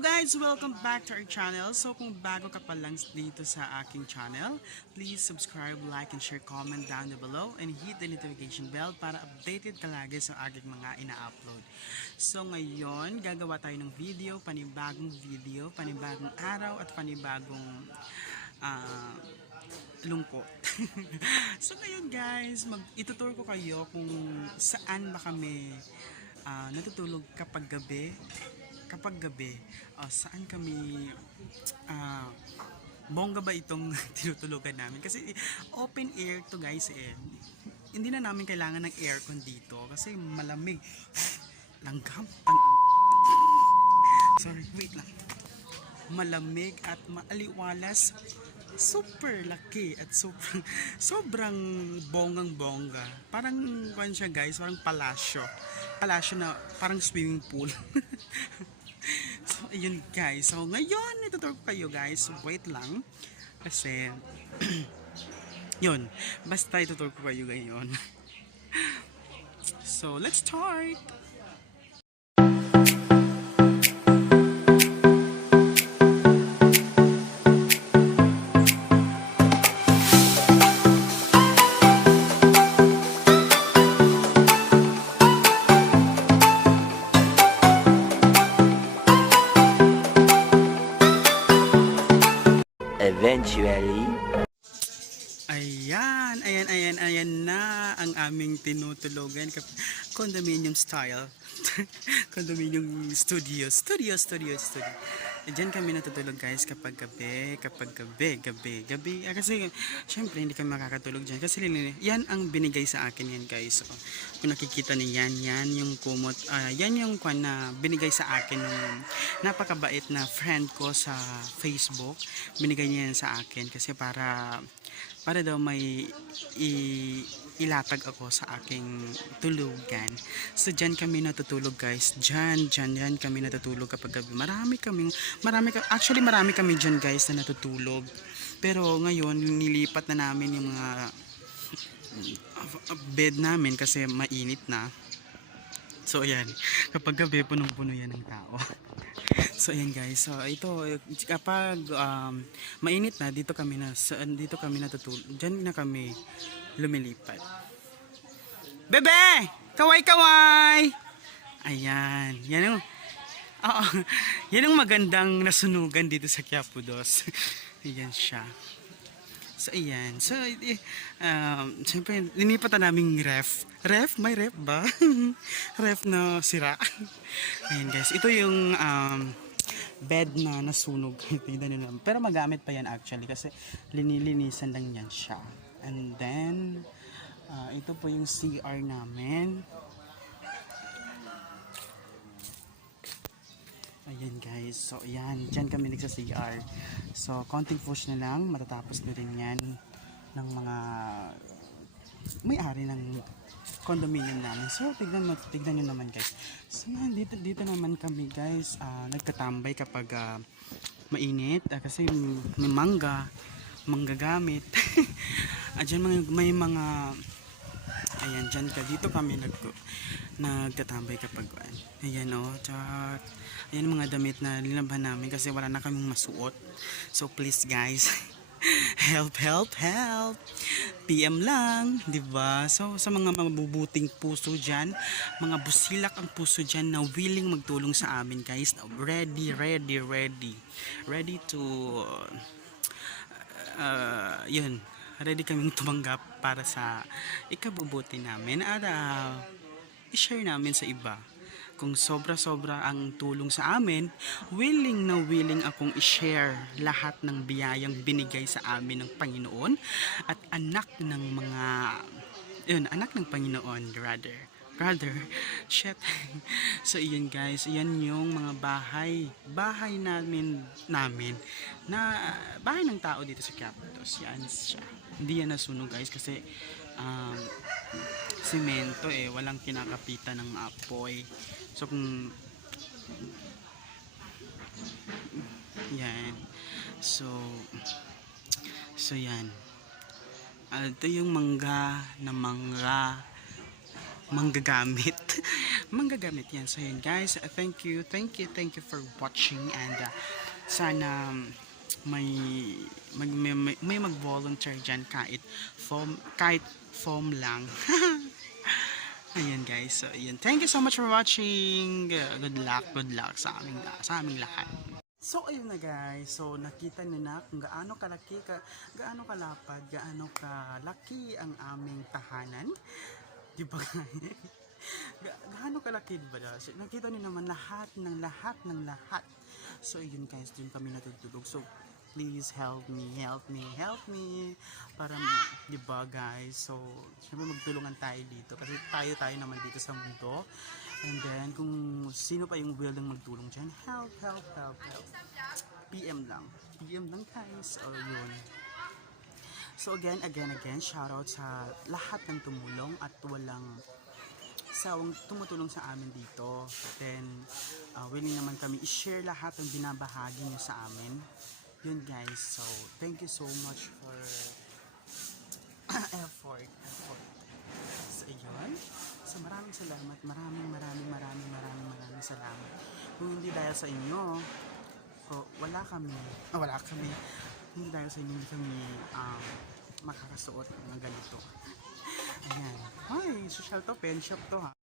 Hello guys! Welcome back to our channel. So kung bago ka pa lang dito sa aking channel, please subscribe, like, and share, comment down below and hit the notification bell para updated ka lagi sa aking mga ina-upload. So ngayon, gagawa tayo ng video, panibagong araw at panibagong lungkot. So ngayon guys, ituturo ko kayo kung saan ba kami natutulog kapag gabi. Saan kami bongga ba itong tinutulugan namin kasi open air to guys hindi na namin kailangan ng aircon dito kasi malamig. Langgam, sorry, wait lang. Malamig at maaliwalas, super laki at sobrang bonggang-bongga. Parang kung siya guys, parang palasyo na parang swimming pool. So ayun guys, so ngayon ituturo ko kayo guys, wait lang kasi yun, basta ituturo ko kayo ngayon. So let's start. Eventually. Ayan na ang aming tinutulugan, condominium style. Condominium studio. Diyan kami natutulog guys kapag gabi. Kasi syempre hindi kami makakatulog diyan kasi yan ang binigay sa akin yan guys. So, kung nakikita niyo yan yung kumot, yan yung kwan na binigay sa akin ng napakabait na friend ko sa Facebook. Binigay niya yan sa akin kasi para daw may ilatag ako sa aking tulugan. So dyan kami natutulog guys. Dyan kami natutulog kapag gabi. Marami kami dyan guys na natutulog. Pero ngayon nilipat na namin yung mga bed namin kasi mainit na. So ayan, kapag gabi punong-puno yan ng tao. So ayan guys, so ito kapag mainit na dito kami natutulog. Diyan na kami lumilipat. Bebe, kaway. Ayan, yan ang magandang nasunugan dito sa Quiapo Dos. Ayan siya. So ayan, so siyempre linipatan namin ref. May ref ba? Ref na sira. Ayan guys, ito yung bed na nasunog. Pero magamit pa yan actually kasi linilinisan lang yan siya. And then ito po yung CR namin. Ayan guys, so ayan, dyan kami nagsa-CR. So konting push na lang, matatapos na rin yan ng mga may-ari ng condominium namin. So tignan nyo naman guys. So yan, dito naman kami guys, nagkatambay kapag mainit kasi may mangga gamit. Diyan may mga ayan, dito kami nagtatambay kapag ayan ayan mga damit na linabhan namin kasi wala na kaming masuot. So please guys, help. PM lang, 'di ba? So sa mga mabubuting puso diyan, mga busilak ang puso diyan na willing magtulong sa amin guys. Ready to yun. Ready kaming tumanggap para sa ikabubuti namin at i-share namin sa iba. Kung sobra ang tulong sa amin, willing akong i-share lahat ng biyayang binigay sa amin ng Panginoon at anak ng Panginoon rather. Shit. So iyan guys, iyan yung mga bahay namin na bahay ng tao dito sa Quiapo Dos. Yan siya. Hindi yan nasunog guys kasi semento walang kinakapitan ng apoy. So kung yan, so yan, ito yung manggagamit manggagamit yan. So yun guys, thank you for watching, and sana may may mag-volunteer dyan kahit foam lang. Ayan guys, so yun. Thank you so much for watching. Good luck sa aming lahat. So ayun na guys, so nakita niyo na kung gaano gaano kalapad, gaano kalaki ang aming tahanan. Di ba? Gaano kalaki, di ba? So, nakita niyo naman lahat ng lahat. So ayun guys, dun kami natutulog. So please help me para, di ba guys? So syempre magtulungan tayo dito kasi tayo naman dito sa mundo. And then kung sino pa yung willing magtulong dyan, help. PM lang guys. So yun. So again, shoutout sa lahat ng tumulong at walang sawang tumutulong sa amin dito. Then willing naman kami i-share lahat ng binabahagi niyo sa amin. Yun guys, so thank you so much for effort. So yun, so maraming salamat, maraming salamat. Kung hindi dahil sa inyo, wala kami, hindi dahil sa inyo hindi kami makakasuot ng ganito. Ayan, social to, pen shop to ha.